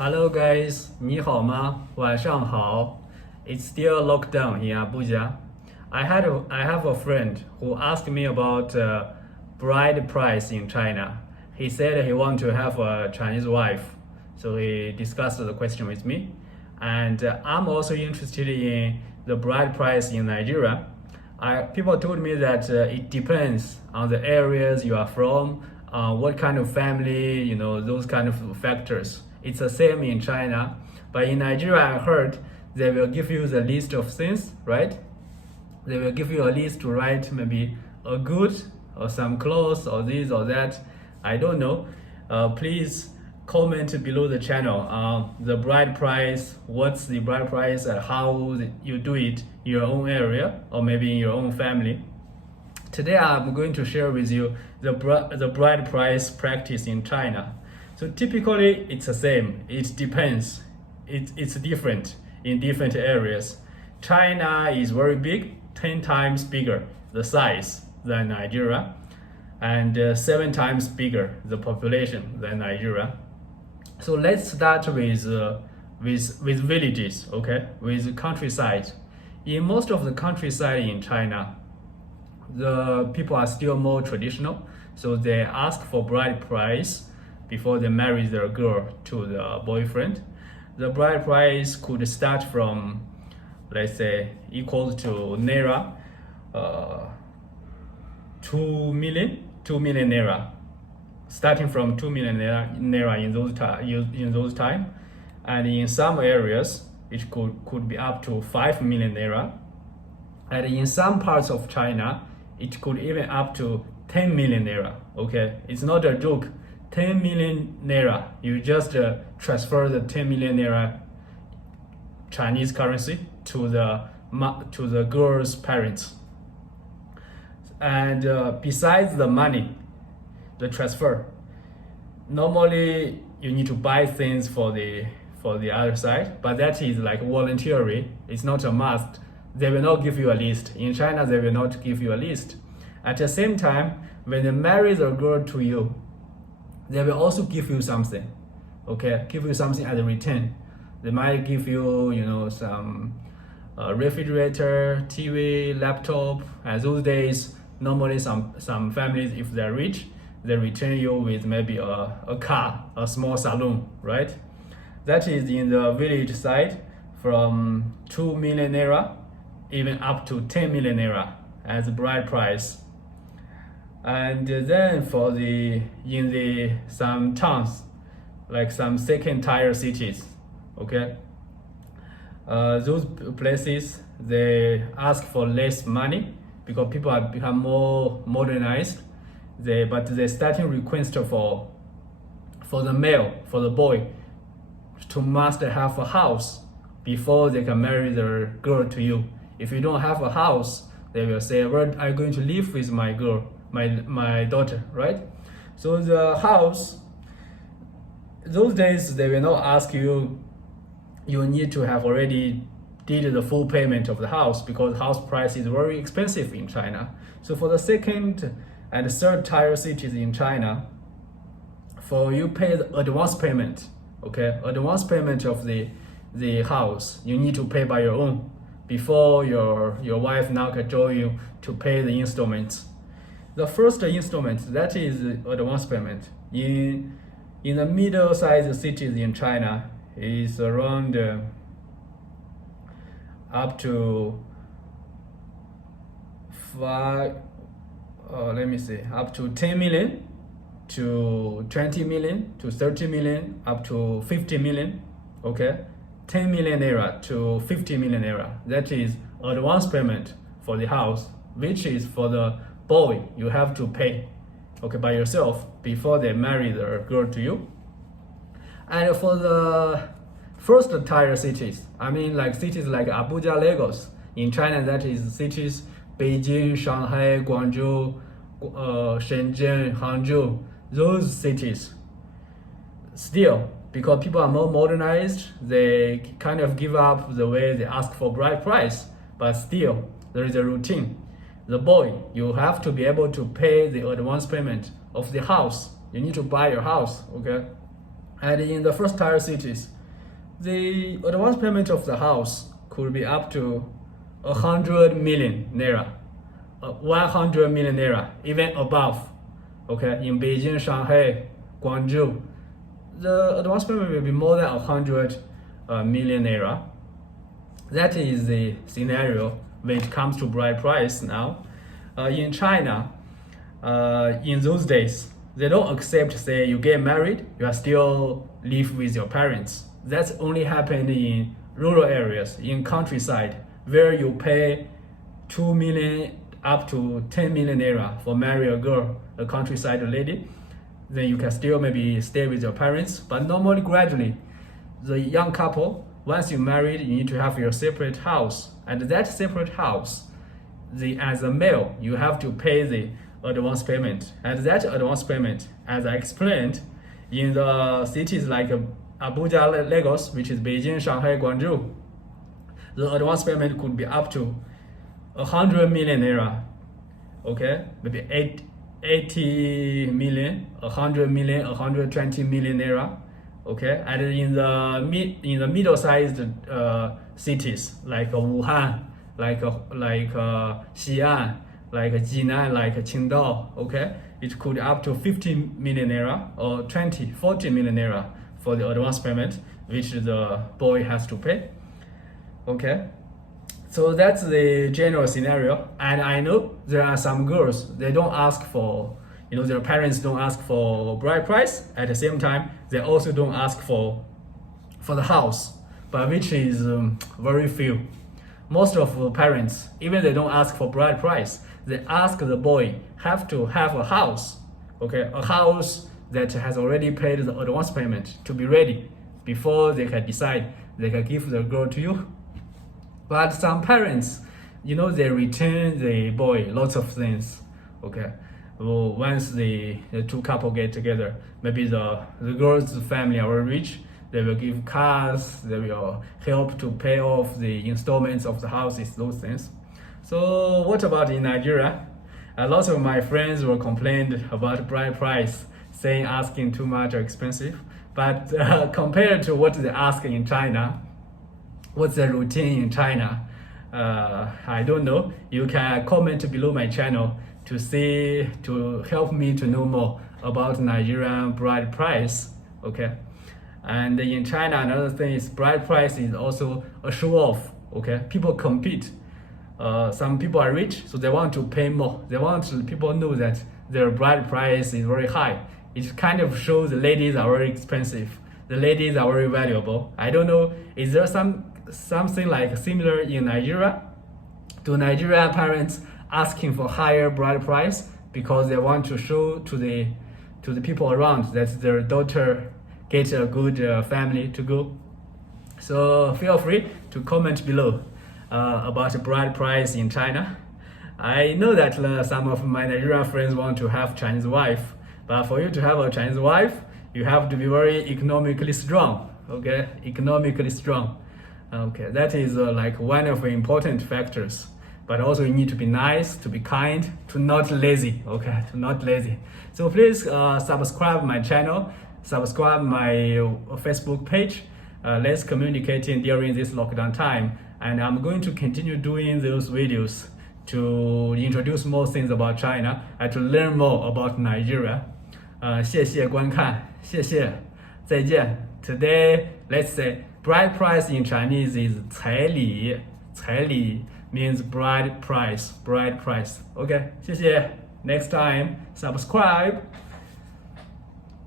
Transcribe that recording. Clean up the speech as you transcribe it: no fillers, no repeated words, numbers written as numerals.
Hello guys, 你好吗？晚上好。It's still lockdown in Abuja. I have a friend who asked me about bride price in China. He said he want to have a Chinese wife, so he discussed the question with me. And I'm also interested in the bride price in Nigeria. People told me that it depends on the areas you are from, what kind of family, those kind of factors. It's the same in China, but in Nigeria, I heard they will give you the list of things, right? They will give you a list to write maybe a good or some clothes or this or that. I don't know. Please comment below the channel. The bride price, what's the bride price and how you do it in your own area or maybe in your own family. Today I'm going to share with you the bride price practice in China. So typically it's the same. It depends. It's different in different areas. China is very big, 10 times bigger the size than Nigeria, and 7 times bigger the population than Nigeria. So let's start with villages, okay, with countryside. In most of the countryside in China, the people are still more traditional, so they ask for bride price before they marry their girl to the boyfriend. The bride price could start from, let's say, equal to Naira, 2 million Naira, starting from 2 million Naira in those time, and in some areas it could be up to 5 million Naira, and in some parts of China it could even up to 10 million Naira. Okay, it's not a joke. 10 million Naira, you just transfer the 10 million Naira Chinese currency to the girl's parents. And besides the money, the transfer, normally you need to buy things for the other side, but that is like voluntary. It's not a must. They will not give you a list. In China, they will not give you a list. At the same time, when they marry the girl to you, they will also give you something, okay? Give you something as a return. They might give you, some refrigerator, TV, laptop. And those days, normally some families, if they're rich, they return you with maybe a car, a small saloon, right? That is in the village side, from 2 million Naira, even up to 10 million Naira as a bride price. And then in some towns, like some second tier cities, okay, those places, they ask for less money because people have become more modernized. But the starting request for the male, for the boy, to must have a house before they can marry their girl to you. If you don't have a house, they will say, where are you going to live with my girl, my daughter, right? So the house, those days they will not ask you, you need to have already did the full payment of the house because house price is very expensive in China. So for the second and third tier cities in China, for you pay the advance payment, okay, advance payment of the house, you need to pay by your own before your wife now can join you to pay the installments. The first installment, that is advance payment. In the middle-sized cities in China, is around up to up to 10 million to 20 million to 30 million up to 50 million, okay? 10 million Naira to 50 million Naira. That is advance payment for the house, which is for the boy you have to pay, okay, by yourself before they marry the girl to you. And for the first tier cities, I mean like cities like Abuja, Lagos, in China, that is cities Beijing, Shanghai, Guangzhou, Shenzhen, Hangzhou, those cities. Still, because people are more modernized, they kind of give up the way they ask for bride price, but still there is a routine. The boy, you have to be able to pay the advance payment of the house. You need to buy your house, okay? And in the first tier cities, the advance payment of the house could be up to 100 million naira, 100 million naira, even above. Okay, in Beijing, Shanghai, Guangzhou, the advance payment will be more than 100 million naira. That is the scenario when it comes to bride price now. In China, in those days, they don't accept, say, you get married, you are still live with your parents. That's only happened in rural areas, in countryside, where you pay 2 million up to 10 million naira for marry a girl, a countryside lady. Then you can still maybe stay with your parents. But normally, gradually, the young couple, once you married, you need to have your separate house. And that separate house, as a male, you have to pay the advance payment. And that advance payment, as I explained, in the cities like Abuja, Lagos, which is Beijing, Shanghai, Guangzhou, the advance payment could be up to 100 million naira. Okay, maybe 80 million, 100 million, 120 million naira. Okay, and in the middle-sized cities like Wuhan, like Xi'an, like Jinan, like Qingdao, okay, it could up to 50 million naira or 40 million naira for the advance payment, which the boy has to pay. Okay, so that's the general scenario. And I know there are some girls, they don't ask for, their parents don't ask for bride price. At the same time, they also don't ask for the house, but which is very few. Most of the parents, even they don't ask for bride price, they ask the boy have to have a house, okay, a house that has already paid the advance payment to be ready before they can decide they can give the girl to you. But some parents, they return the boy lots of things, okay. Well, once the two couple get together, maybe the girl's family are rich, they will give cars, they will help to pay off the installments of the houses, those things. So what about in Nigeria? A lot of my friends were complained about bride price, saying asking too much or expensive. But compared to what they ask in China, what's the routine in China? I don't know. You can comment below my channel to help me to know more about Nigerian bride price. Okay. And in China, another thing is bride price is also a show off. Okay, people compete. Some people are rich, so they want to pay more. They want people know that their bride price is very high. It kind of shows the ladies are very expensive. The ladies are very valuable. I don't know, is there something like similar in Nigeria? Do Nigerian parents asking for higher bride price because they want to show to the people around that their daughter get a good family to go? So feel free to comment below about bride price in China. I know that some of my Nigerian friends want to have Chinese wife, but for you to have a Chinese wife, you have to be very economically strong. Okay, economically strong. Okay, that is like one of the important factors. But also you need to be nice, to be kind, to not lazy. Okay, to not lazy. So please subscribe my channel, subscribe my Facebook page. Let's communicate during this lockdown time. And I'm going to continue doing those videos to introduce more things about China and to learn more about Nigeria. 谢谢观看，谢谢，再见. Today, let's say bride price in Chinese is 彩礼，彩礼 means bride price, bride price. Okay, 谢谢. Next time, subscribe.